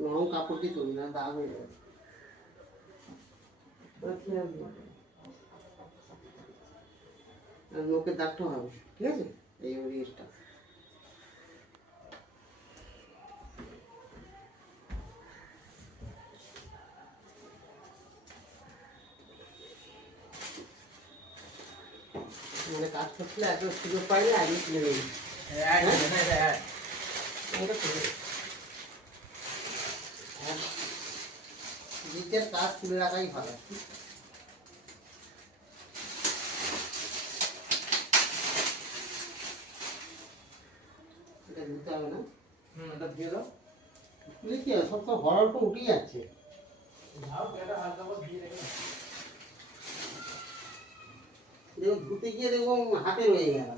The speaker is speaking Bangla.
নরম কাপড় দিয়ে তুলি না, দাগ হয়ে যাবে। নোকের দাগটা হবে, ঠিক আছে? এই জিনিসটা মানে কাজ করতে এত সুযোগ পাইলে আগে কিনে নেই। নিজের কাজ তুলে রাখাই ভালো। এটা দিতে হবে না? এটা দিয়ে দাও। তুলে কি সব তো হরর তো উঠেই যাচ্ছে। দেখো ধুতে গিয়ে দেখবো হাতে রয়ে গেল।